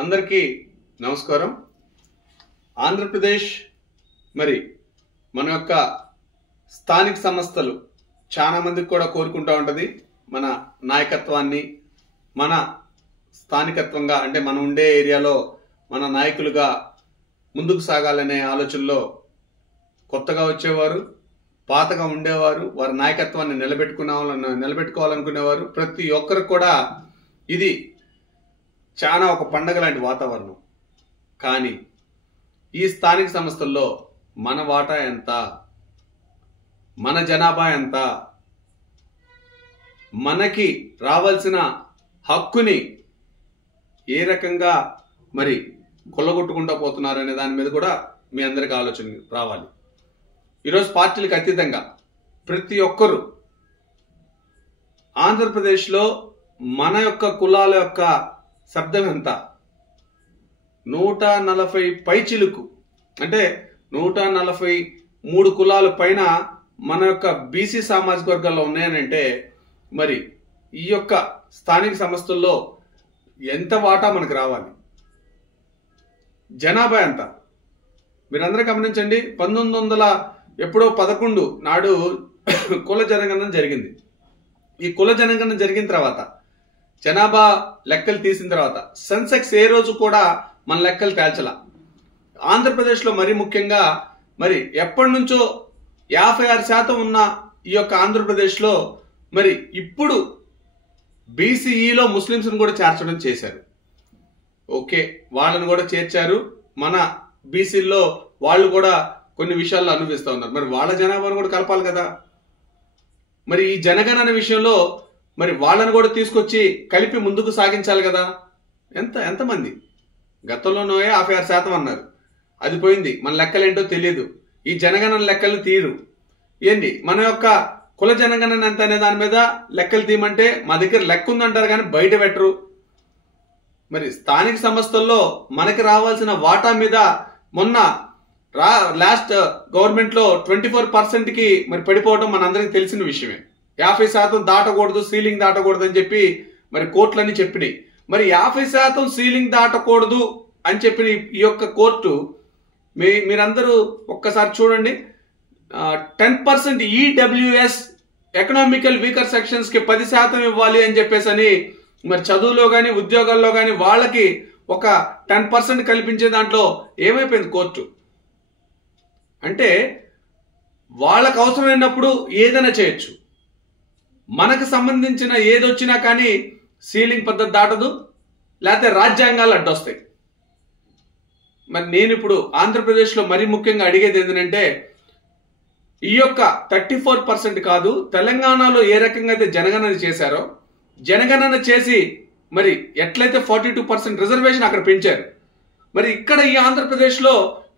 అందరికీ నమస్కారం. ఆంధ్రప్రదేశ్ మరి మన యొక్క స్థానిక సంస్థలు చాలా మందికి కూడా కోరుకుంటూ ఉంటుంది. మన నాయకత్వాన్ని మన స్థానికత్వంగా అంటే మనం ఉండే ఏరియాలో మన నాయకులుగా ముందుకు సాగాలనే ఆలోచనలో కొత్తగా వచ్చేవారు, పాతగా ఉండేవారు, వారి నాయకత్వాన్ని నిలబెట్టుకోవాలనుకునేవారు ప్రతి ఒక్కరు కూడా ఇది చాలా ఒక పండగ లాంటి వాతావరణం. కానీ ఈ స్థానిక సంస్థల్లో మన వాటా ఎంత, మన జనాభా ఎంత, మనకి రావాల్సిన హక్కుని ఏ రకంగా మరి కొల్లగొట్టుకుంటూ పోతున్నారనే దాని మీద కూడా మీ అందరికి ఆలోచన రావాలి. ఈరోజు పార్టీలకు అతీతంగా ప్రతి ఒక్కరూ ఆంధ్రప్రదేశ్లో మన యొక్క కులాల యొక్క శబ్దం ఎంత, 140 పైచిలుకు అంటే 143 కులాల పైన మన యొక్క బీసీ సామాజిక వర్గాల్లో ఉన్నాయనంటే మరి ఈ యొక్క స్థానిక సంస్థల్లో ఎంత వాటా మనకు రావాలి, జనాభా ఎంత మీరందరూ గమనించండి. 1911 నాడు కుల జనగణన జరిగింది. ఈ కుల జనగణన జరిగిన తర్వాత జనాభా లెక్కలు తీసిన తర్వాత సెన్సెక్స్ ఏ రోజు కూడా మన లెక్కలు తేల్చలా. ఆంధ్రప్రదేశ్లో మరి ముఖ్యంగా మరి ఎప్పటి నుంచో 56% ఉన్న ఈ యొక్క ఆంధ్రప్రదేశ్లో మరి ఇప్పుడు బీసీఈలో ముస్లింస్ను కూడా చేర్చడం చేశారు. ఓకే, వాళ్ళను కూడా చేర్చారు. మన బీసీల్లో వాళ్ళు కూడా కొన్ని విషయాల్లో అనుభవిస్తూ ఉన్నారు. మరి వాళ్ళ జనాభాను కూడా కలపాలి కదా. మరి ఈ జనగణన విషయంలో మరి వాళ్ళని కూడా తీసుకొచ్చి కలిపి ముందుకు సాగించాలి కదా. ఎంతమంది గతంలోనో 56% అన్నారు, అది పోయింది. మన లెక్కలేంటో తెలియదు. ఈ జనగణన లెక్కలు తీరు ఏంటి, మన యొక్క కుల జనగణన ఎంత అనే దాని మీద లెక్కలు తీయమంటే మా దగ్గర లెక్క ఉందంటారు కానీ బయట పెట్టరు. మరి స్థానిక సంస్థల్లో మనకి రావాల్సిన వాటా మీద మొన్న లాస్ట్ గవర్నమెంట్ లో 24%కి మరి పడిపోవడం మనందరికి తెలిసిన విషయమే. 50% దాటకూడదు, సీలింగ్ దాటకూడదు అని చెప్పి మరి కోర్టులన్నీ చెప్పినాయి. మరి 50% సీలింగ్ దాటకూడదు అని చెప్పిన ఈ యొక్క కోర్టు మీరందరూ ఒక్కసారి చూడండి. 10% ఈడబ్ల్యూఎస్ ఎకనామికల్ వీకర్ సెక్షన్స్ కి 10% ఇవ్వాలి అని చెప్పేసి అని మరి చదువులో కానీ ఉద్యోగాల్లో కానీ వాళ్ళకి ఒక 10% కల్పించే దాంట్లో ఏమైపోయింది కోర్టు అంటే వాళ్ళకు అవసరమైనప్పుడు ఏదైనా చేయొచ్చు. మనకు సంబంధించిన ఏదొచ్చినా కానీ సీలింగ్ పద్ధతి దాటదు, లేకపోతే రాజ్యాంగాలు అడ్డొస్తాయి. మరి నేను ఇప్పుడు ఆంధ్రప్రదేశ్లో మరీ ముఖ్యంగా అడిగేది ఏంటంటే ఈ యొక్క 34% కాదు, తెలంగాణలో ఏ రకంగా అయితే జనగణన చేశారో జనగణన చేసి మరి ఎట్లయితే 42% రిజర్వేషన్ అక్కడ పెంచారు, మరి ఇక్కడ ఈ ఆంధ్రప్రదేశ్లో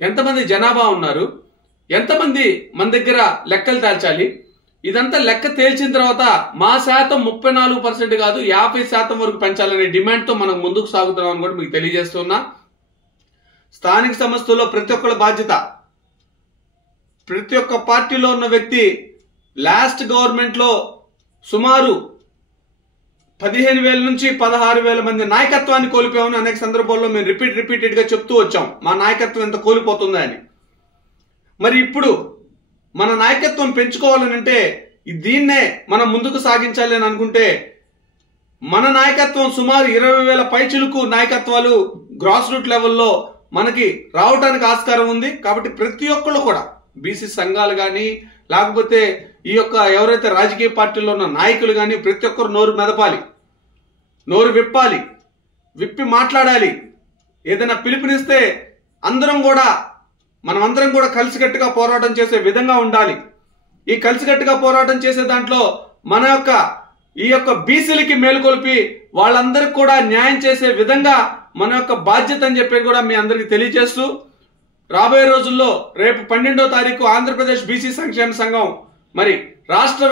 ఎంతమంది జనాభా ఉన్నారు, ఎంతమంది మన దగ్గర లెక్కలు తేల్చాలి. ఇదంతా లెక్క తేల్చిన తర్వాత మా శాతం 34% కాదు 50% వరకు పెంచాలనే డిమాండ్తో మనం ముందుకు సాగుతున్నామని కూడా మీకు తెలియజేస్తున్నా. స్థానిక సంస్థల్లో ప్రతి ఒక్కళ్ళ బాధ్యత, ప్రతి ఒక్క పార్టీలో ఉన్న వ్యక్తి లాస్ట్ గవర్నమెంట్ లో సుమారు 15,000 నుంచి 16,000 మంది నాయకత్వాన్ని కోల్పోయామని అనేక సందర్భాల్లో మేము రిపీటెడ్ గా చెప్తూ వచ్చాం. మా నాయకత్వం ఎంత కోల్పోతుందా అని. మరి ఇప్పుడు మన నాయకత్వం పెంచుకోవాలని అంటే దీన్నే మనం ముందుకు సాగించాలి అని అనుకుంటే మన నాయకత్వం సుమారు 20,000 పైచిలుకు నాయకత్వాలు గ్రాస్ రూట్ లెవెల్లో మనకి రావడానికి ఆస్కారం ఉంది. కాబట్టి ప్రతి ఒక్కళ్ళు కూడా బీసీ సంఘాలు కానీ లేకపోతే ఈ యొక్క ఎవరైతే రాజకీయ పార్టీల్లో ఉన్న నాయకులు కానీ ప్రతి ఒక్కరు నోరు మెదపాలి, నోరు విప్పాలి, విప్పి మాట్లాడాలి. ఏదైనా పిలుపునిస్తే మనమందరం కూడా కలిసికట్టుగా పోరాటం చేసే విధంగా ఉండాలి. ఈ కలిసికట్టుగా పోరాటం చేసే దాంట్లో మన యొక్క ఈ యొక్క బీసీలకి మేలుకొల్పి వాళ్ళందరికి కూడా న్యాయం చేసే విధంగా మన యొక్క బాధ్యత అని చెప్పి కూడా మీ అందరికి తెలియజేస్తూ రాబోయే రోజుల్లో రేపు 12వ తారీఖు ఆంధ్రప్రదేశ్ బీసీ సంక్షేమ సంఘం మరి రాష్ట్ర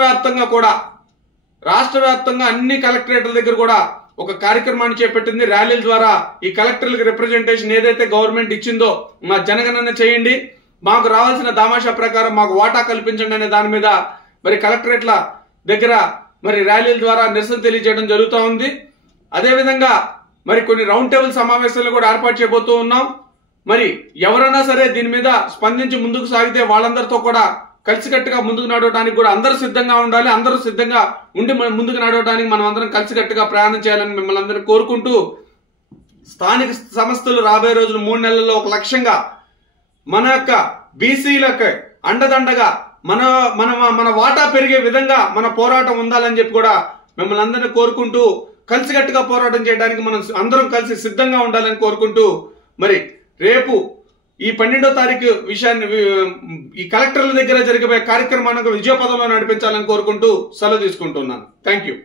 వ్యాప్తంగా అన్ని కలెక్టరేట్ల దగ్గర కూడా ఒక కార్యక్రమాన్ని చేపట్టింది. ర్యాలీల ద్వారా ఈ కలెక్టర్లకు రిప్రజెంటేషన్ ఏదైతే గవర్నమెంట్ ఇచ్చిందో మా జనగణన చేయండి, మాకు రావాల్సిన దామాషా ప్రకారం మాకు వాటా కల్పించండి అనే దాని మీద మరి కలెక్టరేట్ల దగ్గర మరి ర్యాలీల ద్వారా నిరసన తెలియజేయడం జరుగుతూ ఉంది. అదేవిధంగా మరి కొన్ని రౌండ్ టేబుల్ సమావేశాలు కూడా ఏర్పాటు చేయబోతూ ఉన్నాం. మరి ఎవరైనా సరే దీని మీద స్పందించి ముందుకు సాగితే వాళ్ళందరితో కూడా కలిసికట్టుగా ముందుకు నడవడానికి కూడా అందరూ సిద్ధంగా ఉండాలి. అందరూ సిద్ధంగా ఉండి ముందుకు నడవడానికి మనం అందరం కలిసికట్టుగా ప్రయాణం చేయాలని మిమ్మల్ని అందరూ కోరుకుంటూ, స్థానిక సంస్థలు రాబోయే రోజులు 3 నెలల్లో ఒక లక్ష్యంగా మన యొక్క బీసీలకు అండదండగా మన వాటా పెరిగే విధంగా మన పోరాటం ఉండాలని చెప్పి కూడా మిమ్మల్ని అందరినీ కోరుకుంటూ, కలిసికట్టుగా పోరాటం చేయడానికి మనం అందరం కలిసి సిద్ధంగా ఉండాలని కోరుకుంటూ, మరి రేపు ఈ 12వ తారీఖు విషయాన్ని ఈ కలెక్టర్ల దగ్గర జరిగే కార్యక్రమాన్ని విజయపదంలో నడిపించాలని కోరుకుంటూ సెలవు తీసుకుంటున్నాను. Thank you.